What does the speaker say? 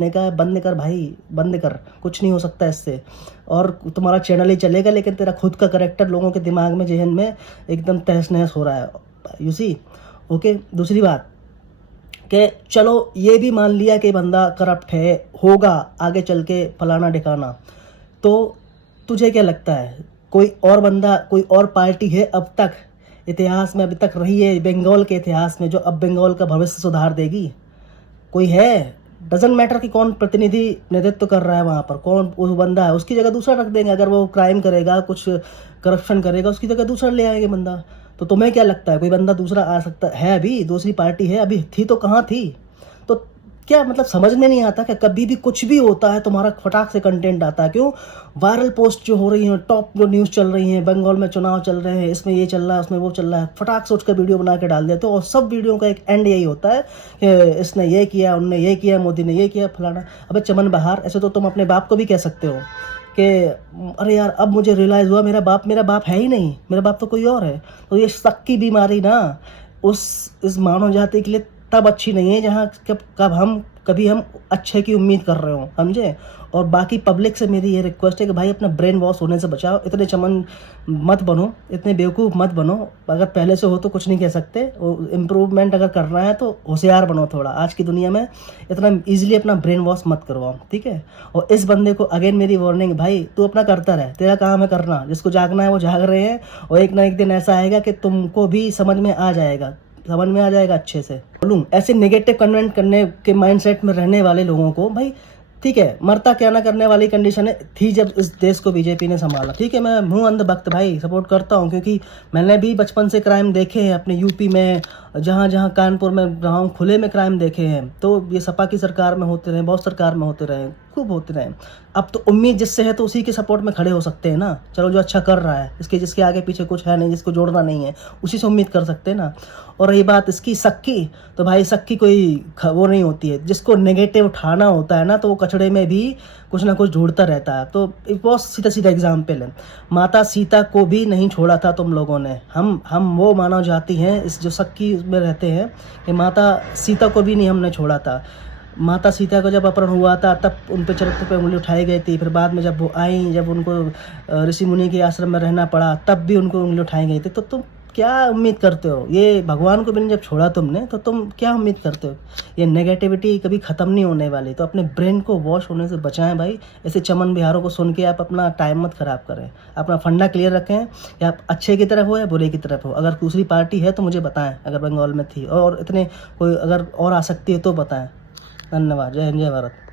ने कहा है बंद कर भाई, बंद कर, कुछ नहीं हो सकता इससे, और तुम्हारा चैनल ही चलेगा, लेकिन तेरा खुद का करेक्टर लोगों के दिमाग में, जहन में एकदम तहस नहस हो रहा है। You see. ओके, दूसरी बात कि चलो ये भी मान लिया कि बंदा करप्ट है, होगा आगे चल के फलाना ढिकाना, तो तुझे क्या लगता है कोई और बंदा, कोई और पार्टी है अब तक इतिहास में, अभी तक रही है बंगाल के इतिहास में, जो अब बंगाल का भविष्य सुधार देगी? कोई है? डजेंट मैटर कि कौन प्रतिनिधि नेतृत्व कर रहा है वहाँ पर, कौन उस बंदा है, उसकी जगह दूसरा रख देंगे। अगर वो क्राइम करेगा, कुछ करप्शन करेगा, उसकी जगह दूसरा ले आएंगे बंदा। तो तुम्हें क्या लगता है कोई बंदा दूसरा आ सकता है? अभी दूसरी पार्टी है, अभी थी तो कहाँ थी? तो क्या मतलब समझ में नहीं आता कि कभी भी कुछ भी होता है तुम्हारा फटाक से कंटेंट आता है? क्यों? वायरल पोस्ट जो हो रही हैं, टॉप जो न्यूज़ चल रही हैं, बंगाल में चुनाव चल रहे हैं, इसमें ये चल रहा है, उसमें वो चल रहा है, फटाक से उसका वीडियो बना के डाल देते हो, और सब वीडियो का एक एंड यही होता है कि इसने ये किया, उनने ये किया, मोदी ने ये किया, फलाना। अबे चमन बहार, ऐसे तो तुम अपने बाप को भी कह सकते हो कि अरे यार अब मुझे रियलाइज़ हुआ मेरा बाप है ही नहीं, मेरा बाप तो कोई और है। तो ये शक की बीमारी ना इस मानव जाति के लिए तब अच्छी नहीं है जहाँ कभी हम अच्छे की उम्मीद कर रहे हो, समझे? और बाकी पब्लिक से मेरी ये रिक्वेस्ट है कि भाई अपना ब्रेन वॉश होने से बचाओ, इतने चमन मत बनो, इतने बेवकूफ़ मत बनो। अगर पहले से हो तो कुछ नहीं कह सकते, इम्प्रूवमेंट अगर करना है तो होशियार बनो थोड़ा। आज की दुनिया में इतना ईजिली अपना ब्रेन वॉश मत करवाओ, ठीक है? और इस बंदे को अगेन मेरी वार्निंग, भाई तू अपना करता रहे, तेरा काम है करना, जिसको जागना है वो जाग रहे हैं, और एक ना एक दिन ऐसा आएगा कि तुमको भी समझ में आ जाएगा अच्छे से। बोलूँ ऐसे नेगेटिव कन्वेंट करने के माइंडसेट में रहने वाले लोगों को, भाई ठीक है, मरता क्या ना करने वाली कंडीशन है थी जब इस देश को बीजेपी ने संभाला, ठीक है? मैं हूँ अंधभक्त भाई, सपोर्ट करता हूँ, क्योंकि मैंने भी बचपन से क्राइम देखे हैं अपने यूपी में, जहाँ जहाँ कानपुर में रहा हूँ, खुले में क्राइम देखे हैं। तो ये सपा की सरकार में होते रहे, बहुत सरकार में होते रहे, खूब होते रहे। अब तो उम्मीद जिससे है तो उसी के सपोर्ट में खड़े हो सकते हैं ना। चलो जो अच्छा कर रहा है, जिसके आगे पीछे कुछ है नहीं, जिसको जोड़ना नहीं है, उसी से उम्मीद कर सकते हैं ना। और रही बात इसकी शक की, तो भाई शक की कोई वो नहीं होती है। जिसको नेगेटिव उठाना होता है ना, तो वो कचड़े में भी कुछ ना कुछ ढूंढता रहता है। तो एक बहुत सीधा एग्जाम्पल है, माता सीता को भी नहीं छोड़ा था तुम लोगों ने। हम वो मानव जाति हैं इस जो शक की में रहते हैं कि माता सीता को भी नहीं हमने छोड़ा था। माता सीता को जब अपहरण हुआ था तब उन पे चरित्र पे उंगली उठाई गई थी। फिर बाद में जब वो आई, जब उनको ऋषि मुनि के आश्रम में रहना पड़ा, तब भी उनको उंगली उठाई गई थी। तो तुम क्या उम्मीद करते हो? ये भगवान को भी नहीं जब छोड़ा तुमने, तो तुम क्या उम्मीद करते हो? ये नेगेटिविटी कभी ख़त्म नहीं होने वाली। तो अपने ब्रेन को वॉश होने से बचाएं भाई। ऐसे चमन बिहारों को सुन के आप अपना टाइम मत ख़राब करें। अपना फंडा क्लियर रखें कि आप अच्छे की तरफ हो या बुरे की तरफ हो। अगर दूसरी पार्टी है तो मुझे बताएं, अगर बंगाल में थी, और इतने कोई अगर और आ सकती है तो बताएं। धन्यवाद। जय हिंद, जय भारत।